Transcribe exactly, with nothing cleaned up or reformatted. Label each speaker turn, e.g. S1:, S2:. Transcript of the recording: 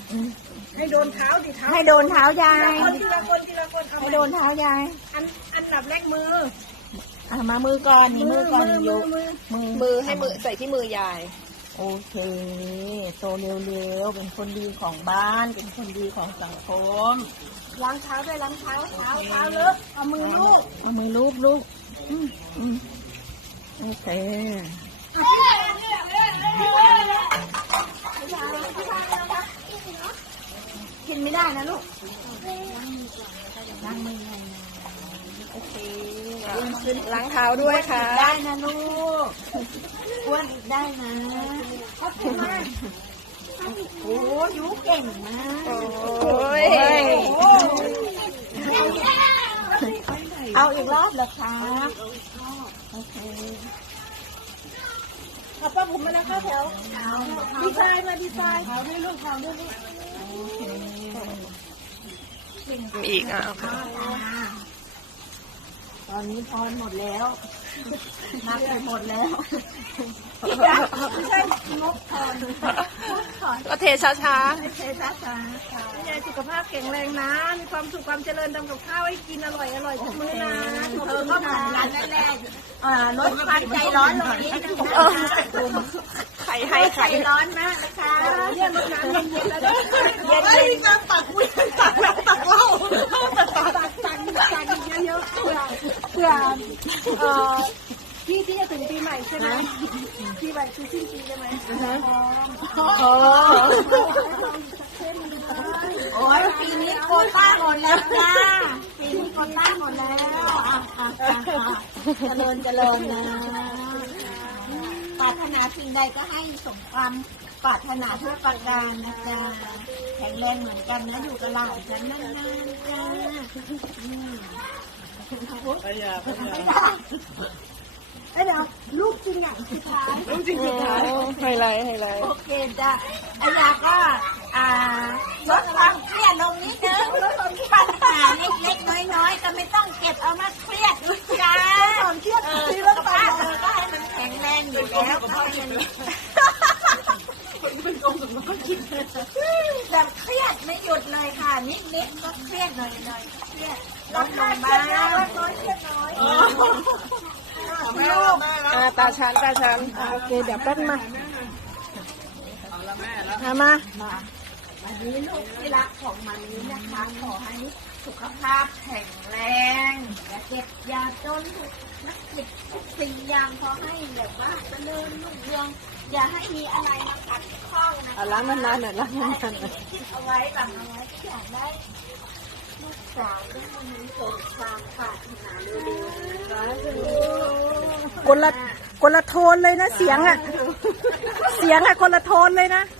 S1: ให้โดนเท้าดิเท้า
S2: ให้โดนเท้ายาย
S1: คนทีละคนทีละคนเอา
S2: ให้โดนเท้ายาย
S1: อันอันดับแรกมือ
S2: อ่ะมามือก่อนนี่มือก่อน
S1: มือ
S2: ย
S1: มือก มือ
S2: มือ
S3: มือให้มือใส่ที่มือยาย
S2: โอเคโตเร็วๆเป็นคนดีของบ้านเป็นคนดีของสังคม
S1: ล้างเท้าด้วยล้างเท้าเท้าเท้าเลอะเอามือลูบ
S2: เอามือลูบลูบอืมอืมโอเคกินไม่ได้นะลูกล้างมือไงโอเค
S3: ล้างเท้าด้วยค่ะ
S2: ได้นะลูกอ้วนอีกได้นะขอบคุณมากโอ้ยูเก่งมาก
S3: โอ้ย
S2: เอาอีกรอบเหรอครับโอเค
S1: เอาป้าผมมาแล้วเข้าแถวดีไซน์มาดีไซน์เอาด้วยลูกเอาด้วยลูก
S3: มีอีกอ่ะเอาค่ะ
S2: ตอนนี้พรหมดแล้วนับไปหมดแล้ว
S1: ไม่ใช่งบพร
S3: ก็เทช้า
S2: เทซ่าจ้า
S1: คุณยายสุขภาพแข็งแรงนะ มีความสุขความเจริญทำกับข้าวให้กินอร่อยอร่อยทุกมื้อนะขอบ
S2: เธอ
S1: คุณ
S2: ก็
S1: ค่ะ
S2: ผ่านร้านแรกๆอ่าลดความใจร้อนลงนิดนึงนะคะ
S3: ๆไข่ให้
S2: ใจ
S3: ไข่
S2: ร้อนมากนะคะ
S1: เนี่ยรดน้ำเย็นๆแล้วด้วย
S2: เย็นเย็น
S1: ตักตักอุ้ยตักแล้วตักเหล้าตักตักตักตักตักเยอะๆเพื่อเพื่อเอ่อที่ที่จะถึงปีใหม่ใช่ไหมปีใหม่คือสิ้นปีใช่ไหม
S2: โอ้โอ้ยปีนี้โควต้าหมดแล้วจ้าปีนี้โควต้าหมดแล้วอ่ะอ่ะอ่ะอ่ะเจริญเจริญนะปรารถนาสิ่งใดก็ให้สมความปรารถนาทุกประการนะจ๊ะแข็งแรงเหมือนกันนะอยู่กับหลานฉันนานๆจ้าอืมไม่ได้เดี๋ยวลูกจริงอย่างสุดท้ายลูกจริงสุดท้าย
S3: ไฮไลท์ไฮไลท์
S2: โอเคจ้ะอายาก็อ่าลดความเครียดลงนิดนึงลดความปัญหาเล็กๆน้อยๆก็ไม่ต้องเก็บเอามาเครียดนะจ้าความเครียดที่ลดไปเลยก็ให้มันแข็งแรงอยู่แล้วก็ให้มันแบบเครียดไม่หยุดเลยค่ะนิดๆก็เครียดหน่อยๆเครียดลดลงบ้างลดน้อยเครียดน้อย
S3: อ่าตาชั้นตาชั้น
S1: โอเคเดี๋ยวแป๊บมา
S3: เอามา
S2: วันนี้ลูกที่รักของมันนี้นะคะขอให้สุขภาพแข็งแรง อย่าเจ็บอย่าจนทุกนักจิตทุกสิ่งอย่างขอให้แบบว่าเจริญรุ่งเรืองอย่าให้มีอะไรมาขัดข้องนะคะ
S3: ล้างนานๆหน่อยล้างนานๆหน่อย
S2: คิดเอาไว้หลังเอาไว้ที่อยากได้ลูกสาวที่วันนี้สมความปรารถนาเร็วๆนะคะ
S1: คนละคนละโทนเลยนะเสียงอ่ะ เสียงอ่ะคนละโทนเลยนะ